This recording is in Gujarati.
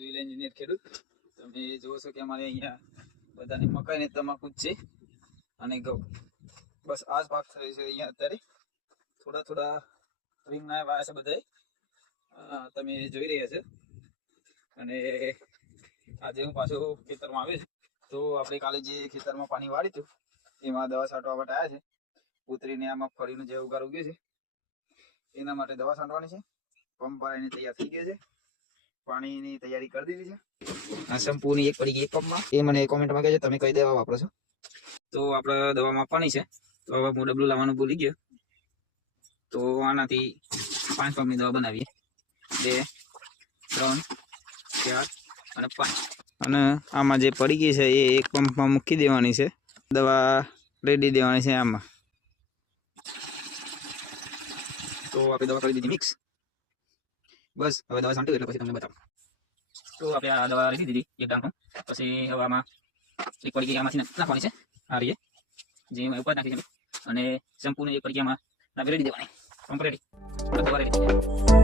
સિવિલ એન્જિનિયર ખેડૂત. તમે જોવો છો કે અમારે અહીંયા બધાને મકાઈ ને તમાકુ જ છે અને ઘઉં, બસ આ જ પાક થાય છે અહીંયા અત્યારે. થોડા થોડા રીંગણા વાયા છે બધાએ, તમે જોઈ રહ્યા છો. અને આજે હું પાછો ખેતરમાં આવ્યો છું. તો આપણે કાલે જે ખેતરમાં પાણી વાળ્યું હતું એમાં દવા છાંટવા માટે આવ્યા છે. ઉતરીને આમાં ફળીનું જે ઉગાર ઉગ્યું છે એના માટે દવા છાંટવાની છે. પંપ ભરાઈને તૈયાર થઈ ગયો છે, પાણીની તૈયારી કરી દીધી છે. આ શેમ્પૂની એક પડી ગઈ એક પંપમાં, એ મને કોમેન્ટમાં કહેજો તમે કઈ દવા વાપરો છો. તો આપણે દવા માપવાની છે. તો હવે હું ડબલું લાવવાનું ભૂલી ગયો, તો આનાથી 5 પંપની દવા બનાવીએ. 2, 3, 4 અને 5. અને આમાં જે પડી ગઈ છે એ એક પંપમાં મૂકી દેવાની છે. દવા રેડી દેવાની છે આમાં. તો આપણે દવા કરી દીધી મિક્સ. બસ હવે દવા છાંટ્યું એટલે પછી તમને બતાવું. તો આપણે આ દવા રેડી દીધી એક ડાંકણ. પછી હવે આમાં એક પડી આમાંથી નાખવાની છે, આ રીએ જે ઉપર નાખી છે. અને શેમ્પૂને એક પડી આમાં રેડી દેવાની. પંપ રેડી, દવા રેડી.